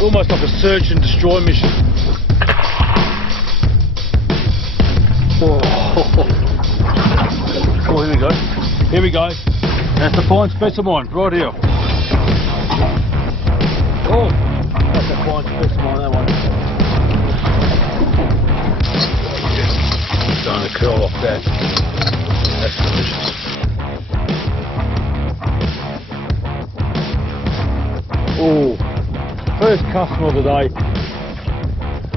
Almost like a search and destroy mission. Oh, oh, here we go. Here we go. That's the fine specimen right here. Oh, that's a fine specimen, that one. Starting to curl off that. That's delicious. Oh, first customer of the day.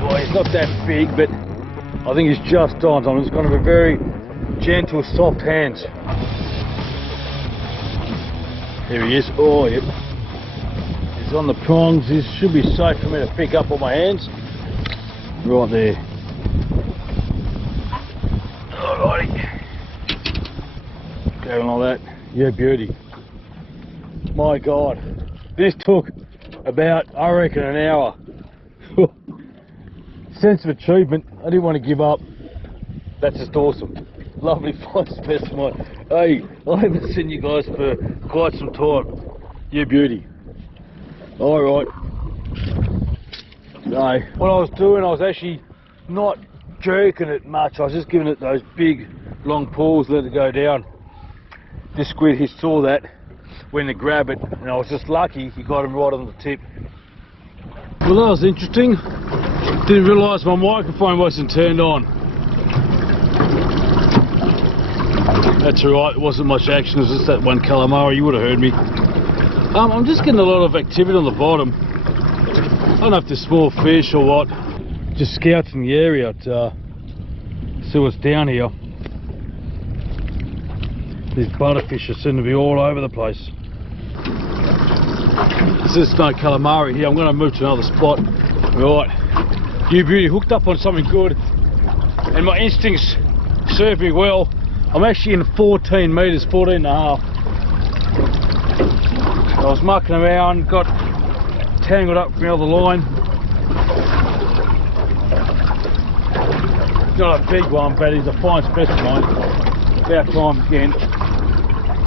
Well, he's not that big, but I think he's just on. So I'm just going to be very gentle, soft hands. There he is. Oh, yep. He's on the prongs. This should be safe for me to pick up on my hands. Right there. Alrighty. Going like that. Yeah, beauty. My God. This took about, I reckon, an hour. Sense of achievement. I didn't want to give up. That's just awesome. Lovely fine specimen. Hey, I haven't seen you guys for quite some time. You beauty. Alright. No, what I was doing, I was actually not jerking it much. I was just giving it those big, long pulls, let it go down. This squid, he saw that when to grab it, and I was just lucky he got him right on the tip. Well, that was interesting. Didn't realise my microphone wasn't turned on. That's alright, it wasn't much action, it was just that one calamari, you would have heard me. I'm just getting a lot of activity on the bottom. I don't know if there's small fish or what. Just scouting the area to see what's down here. These butterfish are seem to be all over the place. There's no calamari here. I'm going to move to another spot. Right, you beauty, hooked up on something good, and my instincts serve me well. I'm actually in 14 metres, 14 and a half. I was mucking around, got tangled up from the other line. Not a big one, but he's a fine specimen. About time again.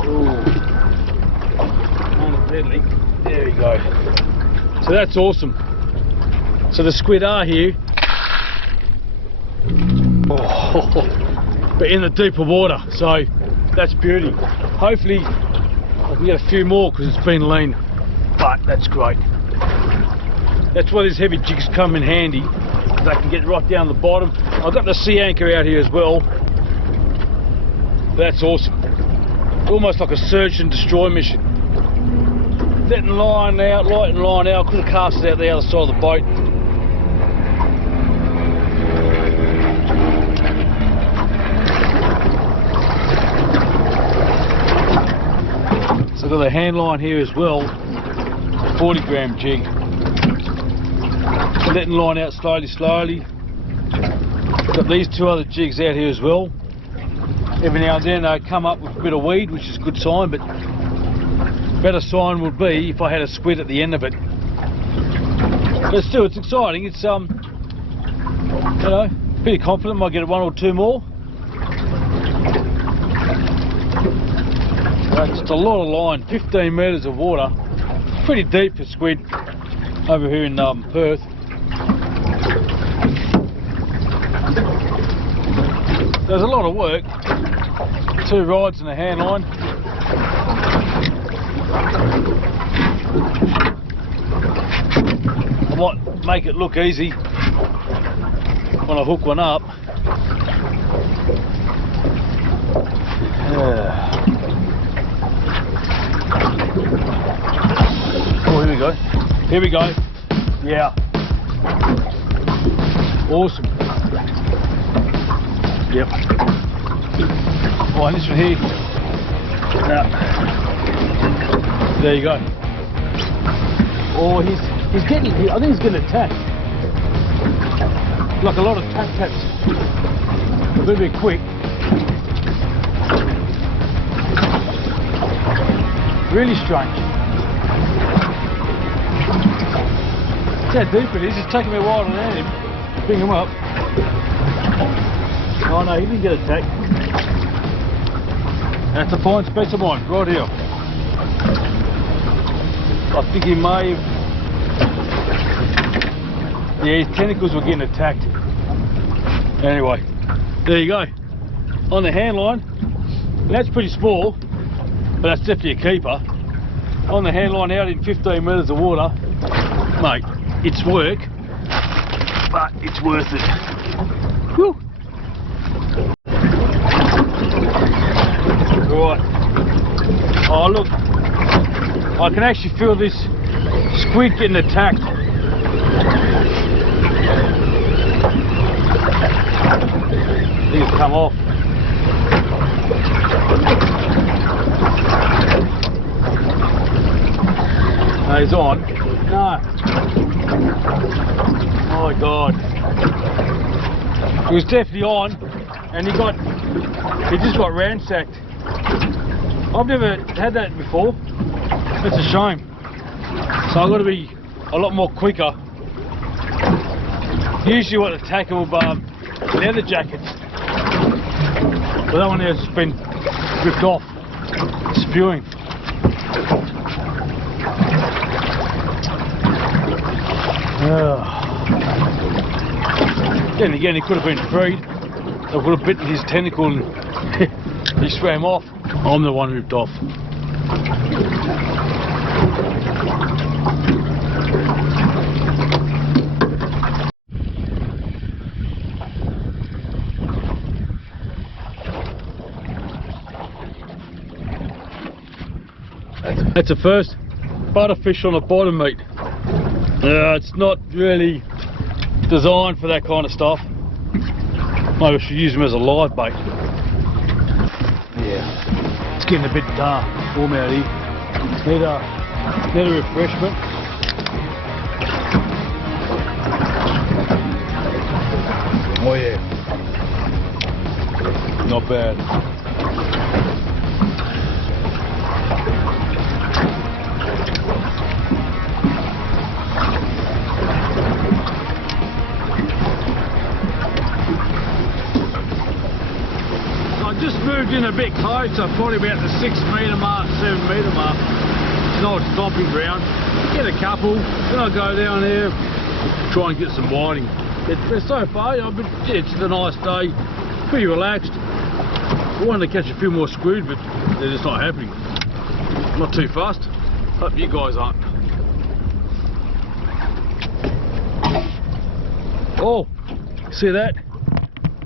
Ooh. Deadly. There we go. So that's awesome. So the squid are here. Oh, but in the deeper water, so that's beauty. Hopefully I can get a few more because it's been lean, but that's great. That's why these heavy jigs come in handy. They can get right down the bottom. I've got the sea anchor out here as well. That's awesome. Almost like a search and destroy mission. Letting line out, lighting line out. I could have cast it out the other side of the boat. So I've got the hand line here as well, 40 gram jig. Letting line out slowly, slowly. Got these two other jigs out here as well. Every now and then they come up with a bit of weed, which is a good sign, but better sign would be if I had a squid at the end of it. But still, it's exciting. It's you know, pretty confident I might get one or two more. Just a lot of line, 15 metres of water, pretty deep for squid over here in Perth. There's a lot of work, 2 rides and a hand line. I might make it look easy when I hook one up. Oh, here we go. Here we go. Yeah. Awesome. Yep. Oh, and this one here. Now, there you go. Oh, he's getting. I think he's getting attacked. Like a lot of tap taps. A little bit quick. Really strange. See how deep it is. It's taking me a while to land him. Bring him up. Oh no, he didn't get attacked. That's a fine specimen right here. I think he may have Yeah, his tentacles were getting attacked. Anyway, there you go. On the hand line, that's pretty small, but that's definitely a keeper. On the hand line out in 15 metres of water, mate, it's work, but it's worth it. Woo. Right. Oh look, I can actually feel this squid getting attacked. I think it's come off. No, he's on. No. Oh my god. He was definitely on, and he just got ransacked. I've never had that before. That's a shame. So I've got to be a lot more quicker. Usually what to tackle leather jackets. But that one there has been ripped off, spewing. Then again, he could have been freed. I would have bitten his tentacle and he swam off. I'm the one ripped off. That's the first butterfish on a bottom meat. It's not really designed for that kind of stuff. Maybe I should use them as a live bait. Yeah, it's getting a bit warm out here. Need a refreshment. Oh yeah, not bad. Just moved in a bit closer, probably about the 6 metre mark, 7 metre mark. It's an old stomping ground. Get a couple, then I'll go down there, try and get some whiting. So far, it's a nice day, pretty relaxed. I wanted to catch a few more squid, but they're just not happening. Not too fast. Hope you guys aren't. Oh, see that?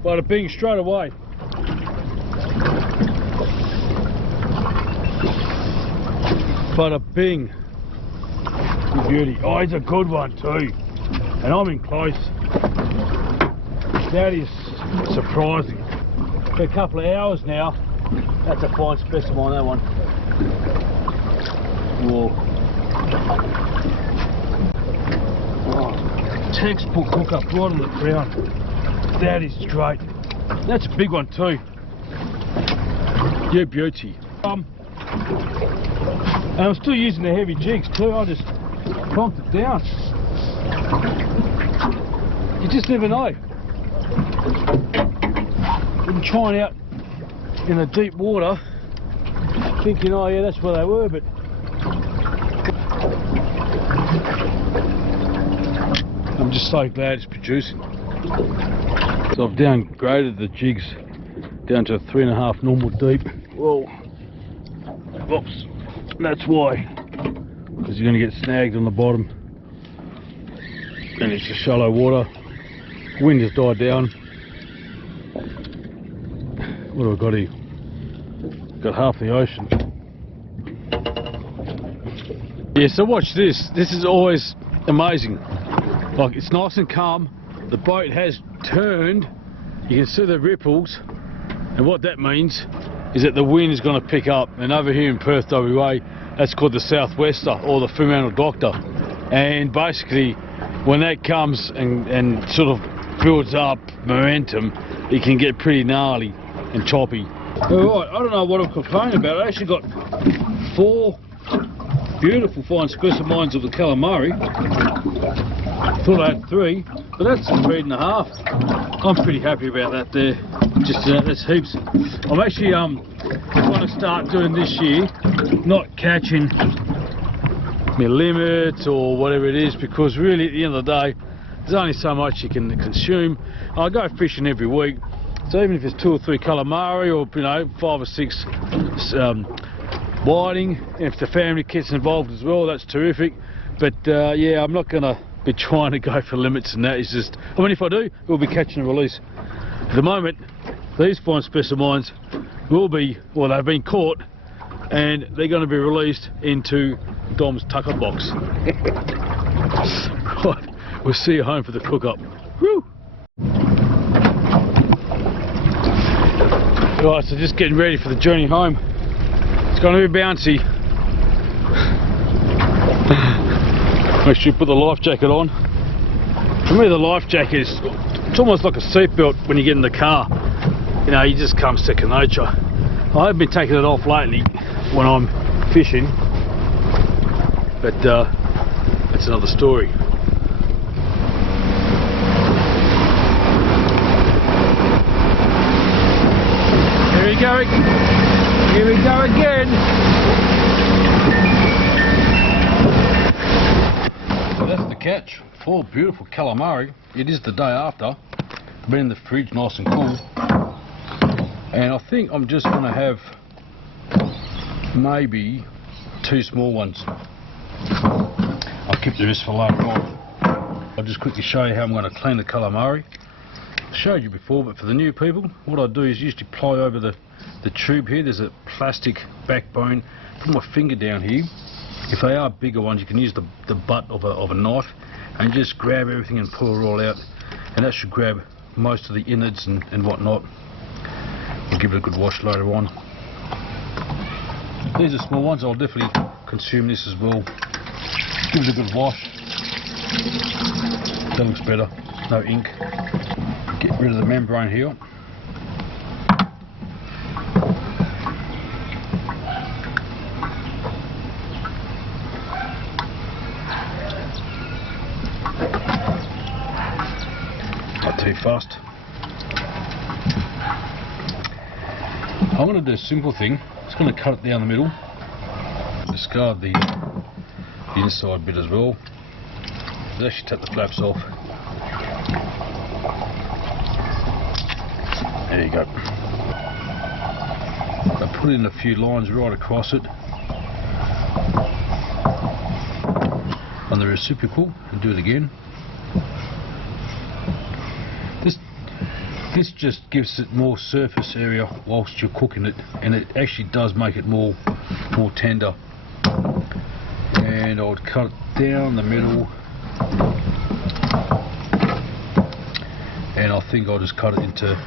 Bada bing, straight away. Bada bing. Good beauty. Oh, it's a good one too. And I'm in close. That is surprising. For a couple of hours now. That's a fine specimen, that one. Whoa. Oh, textbook hook up right on the ground. That is great. That's a big one too. Yeah, beauty. And I'm still using the heavy jigs too. I just clonked it down. You just never know. I'm trying out in the deep water, thinking, oh yeah, that's where they were, but I'm just so glad it's producing. So I've downgraded the jigs down to a 3.5 normal deep. Whoa. Whoops. That's why. Because you're going to get snagged on the bottom. And it's just shallow water. Wind has died down. What have I got here? Got half the ocean. Yeah, so watch this. This is always amazing. Like, it's nice and calm. The boat has turned. You can see the ripples. And what that means is that the wind is going to pick up, and over here in Perth, WA, that's called the southwester or the Fremantle Doctor. And basically when that comes and sort of builds up momentum, it can get pretty gnarly and choppy. Alright, I don't know what I'm complaining about. I actually got 4 beautiful fine specimens of the calamari. Thought I had 3, but that's 3.5. I'm pretty happy about that there. Just that's heaps. I'm actually going to start doing this year, not catching my limits or whatever it is, because really at the end of the day, there's only so much you can consume. I go fishing every week, so even if it's 2 or 3 calamari or 5 or 6 whiting, if the family gets involved as well, that's terrific. But yeah, I'm not going to be trying to go for limits and that. It's just, I mean, if I do, we'll be catch and release. At the moment, these fine spessymines will be, well, they've been caught and they're going to be released into Dom's tucker box. Right, we'll see you home for the cook up. Woo! Right, so just getting ready for the journey home. It's going to be bouncy. Make sure you put the life jacket on. For me, the life jacket is, it's almost like a seatbelt when you get in the car. You know, you just come second nature. I have been taking it off lately when I'm fishing, but that's another story. Here we go again. So that's the catch. 4 beautiful calamari. It is the day after. Been in the fridge nice and cool. And I think I'm just going to have maybe 2 small ones. I'll keep the rest for later on. I'll just quickly show you how I'm going to clean the calamari. I showed you before, but for the new people, what I do is usually ply over the tube here. There's a plastic backbone. Put my finger down here. If they are bigger ones, you can use the butt of a knife and just grab everything and pull it all out. And that should grab most of the innards and whatnot. I'll give it a good wash later on. These are small ones. I'll definitely consume this as well. Give it a good wash. That looks better. No ink. Get rid of the membrane here. Not too fast. I'm going to do a simple thing. Just going to cut it down the middle. Discard the inside bit as well. Just actually take the flaps off. There you go. I put in a few lines right across it on the reciprocal and do it again. This just gives it more surface area whilst you're cooking it, and it actually does make it more tender. And I would cut it down the middle, and I think I'll just cut it into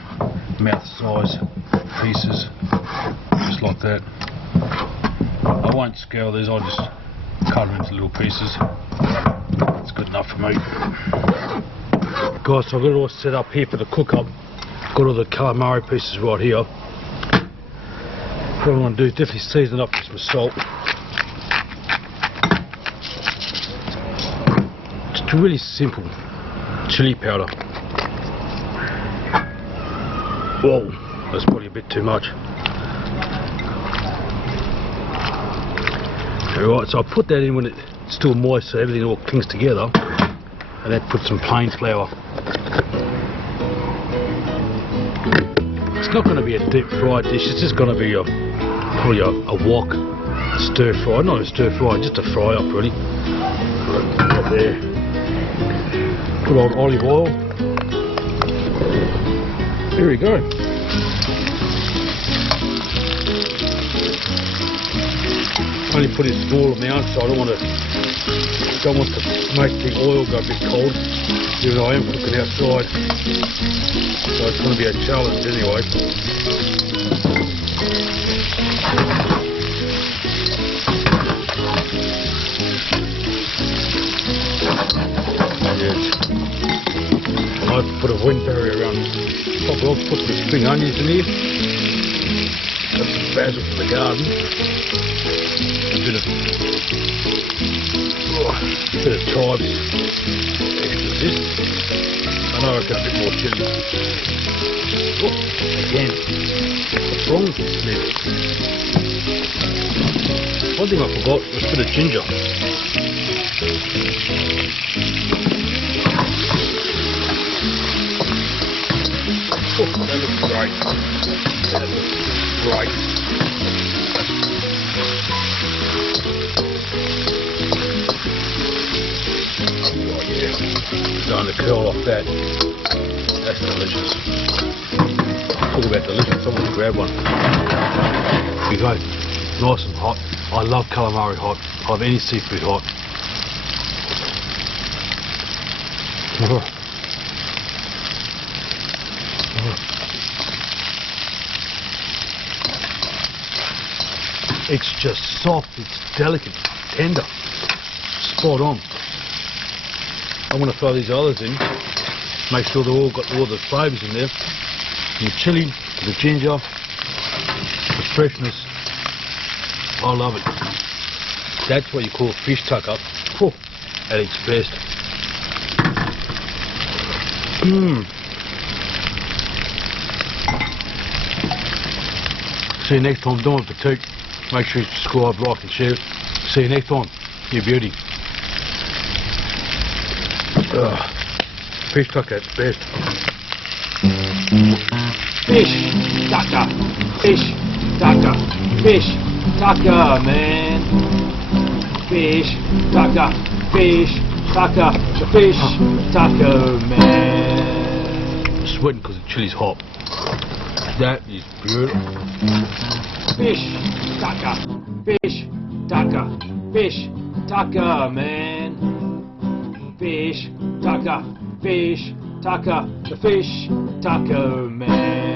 mouth size pieces, just like that. I won't scale these, I'll just cut them into little pieces. It's good enough for me. Guys, so I've got it all set up here for the cook up. Got all the calamari pieces right here. What I want to do is definitely season up with some salt. Just a really simple chili powder. Whoa, that's probably a bit too much. Alright, so I'll put that in when it's still moist so everything all clings together. And then put some plain flour. It's not going to be a deep fried dish, it's just going to be probably a wok stir fry, not a stir fry, just a fry up really. Right there. Put on olive oil. There we go. Only put in small amounts, so I don't want to make the oil go a bit cold, even though I am cooking outside, so it's going to be a challenge anyway. Yes. I like to put a wind barrier around this. I'll put some spring onions in here. Got some basil from the garden. A bit of chives. Extra this. I know I've got a bit more chili. Oh, again. What's wrong with this lid? One thing I forgot was a bit of ginger. Starting to curl off that. That's delicious. Talk about delicious, I want to grab one. Here we go. Nice and hot. I love calamari hot. I love any seafood hot. Oh. It's just soft, it's delicate, tender, spot on. I want to throw these others in, make sure they've all got all the flavours in there. And the chilli, the ginger, the freshness. I love it. That's what you call fish tucker. Oh, at its best. See you next time. Don't fatigue. Make sure you subscribe, like and share. See you next time. You beauty. Fish tucker at its best. Fish tucker. Fish tucker. Fish tucker, man. Fish tucker. Fish tucker. The fish tucker, man. I'm sweating because the chili's hot. That is beautiful. Fish tucker, fish tucker, fish tucker, man. Fish tucker, the fish tucker, man.